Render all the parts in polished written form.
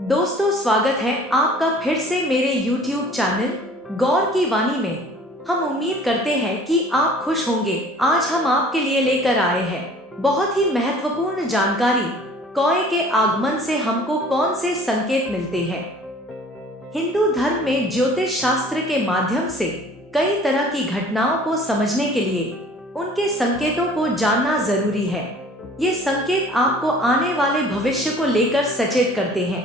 दोस्तों, स्वागत है आपका फिर से मेरे YouTube चैनल गौर की वाणी में। हम उम्मीद करते हैं कि आप खुश होंगे। आज हम आपके लिए लेकर आए हैं बहुत ही महत्वपूर्ण जानकारी। कौए के आगमन से हमको कौन से संकेत मिलते हैं। हिंदू धर्म में ज्योतिष शास्त्र के माध्यम से कई तरह की घटनाओं को समझने के लिए उनके संकेतों को जानना जरूरी है। ये संकेत आपको आने वाले भविष्य को लेकर सचेत करते हैं।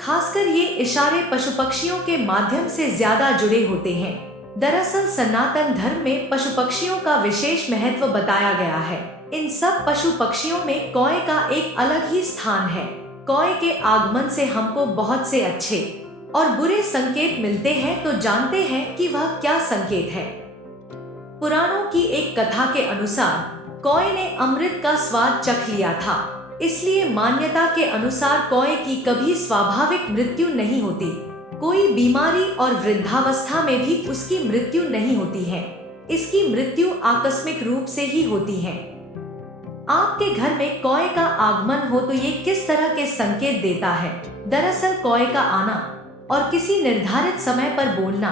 खासकर ये इशारे पशु पक्षियों के माध्यम से ज्यादा जुड़े होते हैं। दरअसल सनातन धर्म में पशु पक्षियों का विशेष महत्व बताया गया है। इन सब पशु पक्षियों में कौए का एक अलग ही स्थान है। कौए के आगमन से हमको बहुत से अच्छे और बुरे संकेत मिलते हैं, तो जानते हैं कि वह क्या संकेत है। पुराणों की एक कथा के अनुसार कौए ने अमृत का स्वाद चख लिया था, इसलिए मान्यता के अनुसार कौए की कभी स्वाभाविक मृत्यु नहीं होती। कोई बीमारी और वृद्धावस्था में भी उसकी मृत्यु नहीं होती है। इसकी मृत्यु आकस्मिक रूप से ही होती है। आपके घर में कौए का आगमन हो तो ये किस तरह के संकेत देता है। दरअसल कौए का आना और किसी निर्धारित समय पर बोलना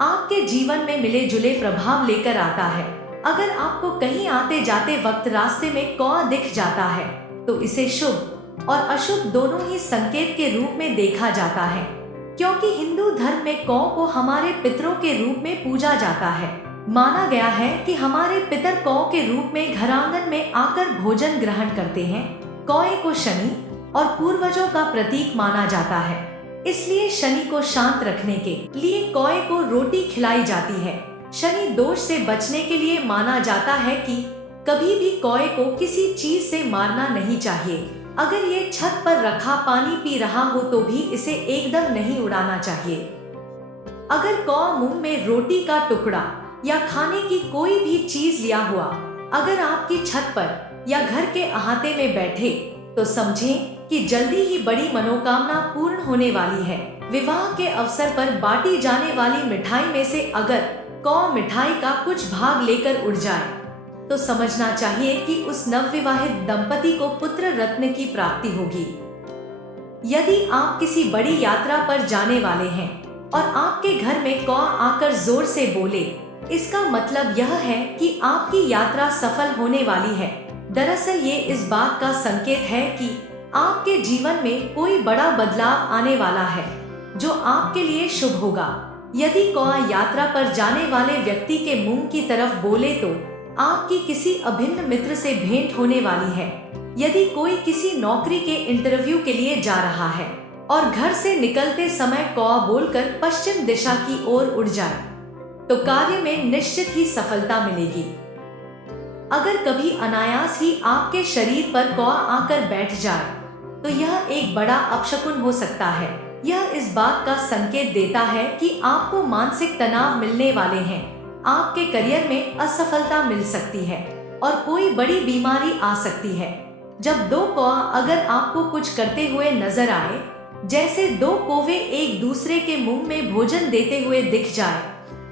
आपके जीवन में मिले जुले प्रभाव लेकर आता है। अगर आपको कहीं आते जाते वक्त रास्ते में कौआ दिख जाता है तो इसे शुभ और अशुभ दोनों ही संकेत के रूप में देखा जाता है, क्योंकि हिंदू धर्म में कौ को हमारे पितरों के रूप में पूजा जाता है। माना गया है कि हमारे पितर कौ के रूप में घरांगन में आकर भोजन ग्रहण करते हैं। कौए को शनि और पूर्वजों का प्रतीक माना जाता है, इसलिए शनि को शांत रखने के लिए कौए को रोटी खिलाई जाती है। शनि दोष से बचने के लिए माना जाता है कि कभी भी कौए को किसी चीज से मारना नहीं चाहिए। अगर ये छत पर रखा पानी पी रहा हो तो भी इसे एकदम नहीं उड़ाना चाहिए। अगर कौआ मुंह में रोटी का टुकड़ा या खाने की कोई भी चीज लिया हुआ अगर आपकी छत पर या घर के अहाते में बैठे तो समझें कि जल्दी ही बड़ी मनोकामना पूर्ण होने वाली है। विवाह के अवसर पर बांटी जाने वाली मिठाई में से अगर कौआ मिठाई का कुछ भाग लेकर उड़ जाए तो समझना चाहिए कि उस नवविवाहित दंपति को पुत्र रत्न की प्राप्ति होगी। यदि आप किसी बड़ी यात्रा पर जाने वाले हैं और आपके घर में कौआ आकर जोर से बोले, इसका मतलब यह है कि आपकी यात्रा सफल होने वाली है। दरअसल ये इस बात का संकेत है कि आपके जीवन में कोई बड़ा बदलाव आने वाला है जो आपके लिए शुभ होगा। यदि कौआ यात्रा पर जाने वाले व्यक्ति के मुंह की तरफ बोले तो आपकी किसी अभिन्न मित्र से भेंट होने वाली है। यदि कोई किसी नौकरी के इंटरव्यू के लिए जा रहा है और घर से निकलते समय कौआ बोलकर पश्चिम दिशा की ओर उड़ जाए तो कार्य में निश्चित ही सफलता मिलेगी। अगर कभी अनायास ही आपके शरीर पर कौआ आकर बैठ जाए तो यह एक बड़ा अपशकुन हो सकता है। यह इस बात का संकेत देता है कि आपको मानसिक तनाव मिलने वाले हैं, आपके करियर में असफलता मिल सकती है और कोई बड़ी बीमारी आ सकती है। जब दो कौआ अगर आपको कुछ करते हुए नजर आए, जैसे दो कौवे एक दूसरे के मुंह में भोजन देते हुए दिख जाए,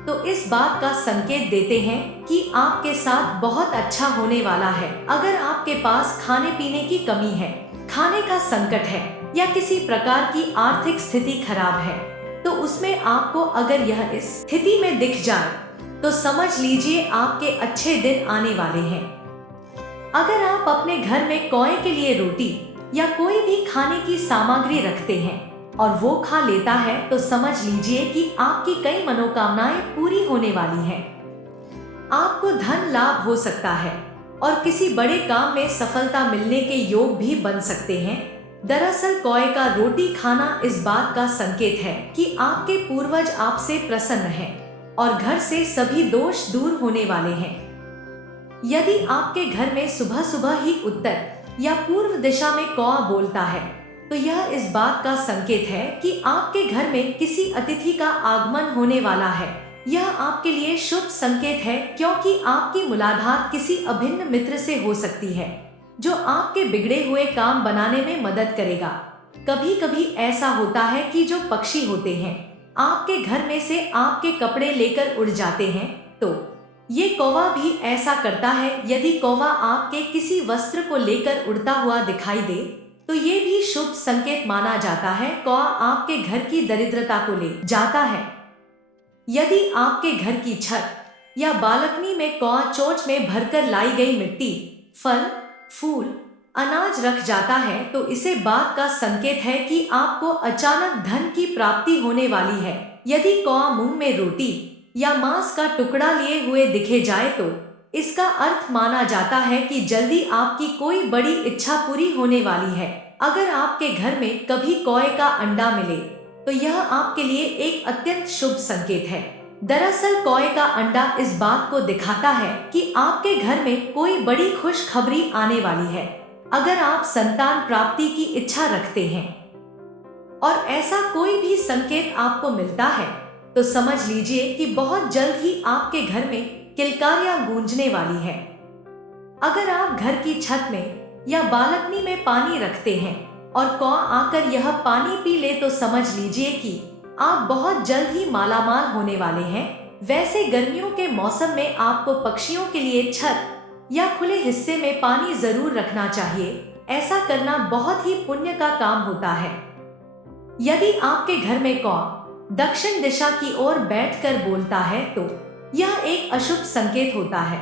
तो इस बात का संकेत देते हैं कि आपके साथ बहुत अच्छा होने वाला है। अगर आपके पास खाने पीने की कमी है, खाने का संकट है या किसी प्रकार की आर्थिक स्थिति खराब है, तो उसमें आपको अगर यह इस स्थिति में दिख जाए तो समझ लीजिए आपके अच्छे दिन आने वाले हैं। अगर आप अपने घर में कौए के लिए रोटी या कोई भी खाने की सामग्री रखते हैं और वो खा लेता है तो समझ लीजिए कि आपकी कई मनोकामनाएं पूरी होने वाली हैं। आपको धन लाभ हो सकता है और किसी बड़े काम में सफलता मिलने के योग भी बन सकते हैं। दरअसल कौए का रोटी खाना इस बात का संकेत है कि आपके पूर्वज आपसे प्रसन्न हैं और घर से सभी दोष दूर होने वाले हैं। यदि आपके घर में सुबह सुबह ही उत्तर या पूर्व दिशा में कौआ बोलता है तो यह इस बात का संकेत है कि आपके घर में किसी अतिथि का आगमन होने वाला है। यह आपके लिए शुभ संकेत है, क्योंकि आपकी मुलाकात किसी अभिन्न मित्र से हो सकती है जो आपके बिगड़े हुए काम बनाने में मदद करेगा। कभी कभी ऐसा होता है कि जो पक्षी होते हैं आपके घर में से आपके कपड़े लेकर उड़ जाते हैं, तो ये कौवा भी ऐसा करता है। यदि कौवा आपके किसी वस्त्र को लेकर उड़ता हुआ दिखाई दे तो ये भी शुभ संकेत माना जाता है। कौआ आपके घर की दरिद्रता को ले जाता है। यदि आपके घर की छत या बालकनी में कौआ चोंच में भरकर लाई गई मिट्टी, फल, फूल, अनाज रख जाता है तो इसे बात का संकेत है कि आपको अचानक धन की प्राप्ति होने वाली है। यदि कौआ मुंह में रोटी या मांस का टुकड़ा लिए हुए दिखे जाए तो इसका अर्थ माना जाता है कि जल्दी आपकी कोई बड़ी इच्छा पूरी होने वाली है। अगर आपके घर में कभी कौए का अंडा मिले तो यह आपके लिए एक अत्यंत शुभ संकेत है। दरअसल कौए का अंडा इस बात को दिखाता है कि आपके घर में कोई बड़ी खुशखबरी आने वाली है। अगर आप संतान प्राप्ति की इच्छा रखते हैं और ऐसा कोई भी संकेत आपको मिलता है तो समझ लीजिए कि बहुत जल्द ही आपके घर में किलकारियां गूंजने वाली है। अगर आप घर की छत में या बालकनी में पानी रखते हैं और कौआ आकर यह पानी पी ले तो समझ लीजिए कि आप बहुत जल्द ही मालामाल होने वाले हैं। वैसे गर्मियों के मौसम में आपको पक्षियों के लिए छत या खुले हिस्से में पानी जरूर रखना चाहिए। ऐसा करना बहुत ही पुण्य का काम होता है। यदि आपके घर में कौआ दक्षिण दिशा की ओर बैठकर बोलता है तो यह एक अशुभ संकेत होता है।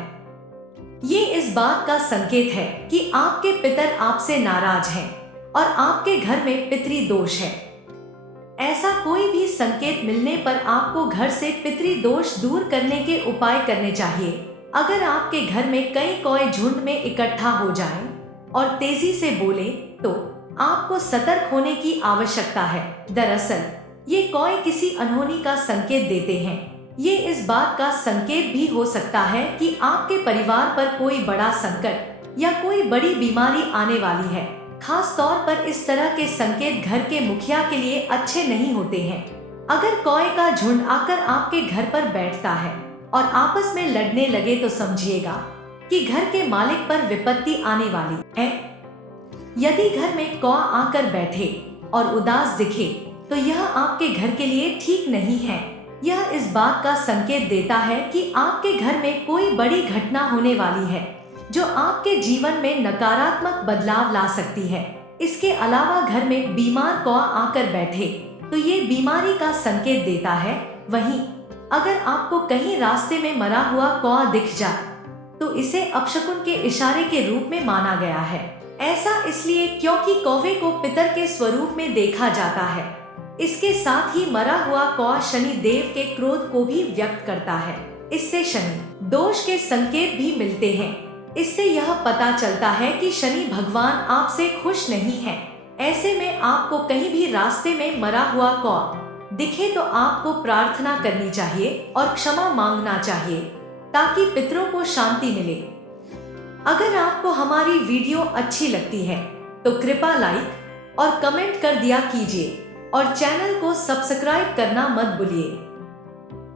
ये इस बात का संकेत है कि आपके पितर आपसे नाराज हैं और आपके घर में पितृ दोष है। ऐसा कोई भी संकेत मिलने पर आपको घर से पितृ दोष दूर करने के उपाय करने चाहिए। अगर आपके घर में कई कौए झुंड में इकट्ठा हो जाएं और तेजी से बोले तो आपको सतर्क होने की आवश्यकता है। दरअसल ये कौए किसी अनहोनी का संकेत देते हैं। ये इस बात का संकेत भी हो सकता है कि आपके परिवार पर कोई बड़ा संकट या कोई बड़ी बीमारी आने वाली है। खास तौर पर इस तरह के संकेत घर के मुखिया के लिए अच्छे नहीं होते हैं। अगर कौए का झुंड आकर आपके घर पर बैठता है और आपस में लड़ने लगे तो समझिएगा कि घर के मालिक पर विपत्ति आने वाली है। यदि घर में कौआ आकर बैठे और उदास दिखे तो यह आपके घर के लिए ठीक नहीं है। यह इस बात का संकेत देता है कि आपके घर में कोई बड़ी घटना होने वाली है जो आपके जीवन में नकारात्मक बदलाव ला सकती है। इसके अलावा घर में बीमार कौआ आकर बैठे तो ये बीमारी का संकेत देता है। वहीं अगर आपको कहीं रास्ते में मरा हुआ कौआ दिख जाए तो इसे अपशकुन के इशारे के रूप में माना गया है। ऐसा इसलिए क्योंकि कौवे को पितर के स्वरूप में देखा जाता है। इसके साथ ही मरा हुआ कौआ शनि देव के क्रोध को भी व्यक्त करता है। इससे शनि दोष के संकेत भी मिलते हैं। इससे यह पता चलता है कि शनि भगवान आपसे खुश नहीं है। ऐसे में आपको कहीं भी रास्ते में मरा हुआ कौआ दिखे तो आपको प्रार्थना करनी चाहिए और क्षमा मांगना चाहिए ताकि पितरों को शांति मिले। अगर आपको हमारी वीडियो अच्छी लगती है तो कृपया लाइक और कमेंट कर दिया कीजिए और चैनल को सब्सक्राइब करना मत भूलिए।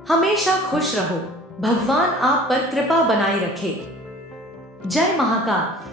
हमेशा खुश रहो। भगवान आप पर कृपा बनाए रखे। जय महाकाल।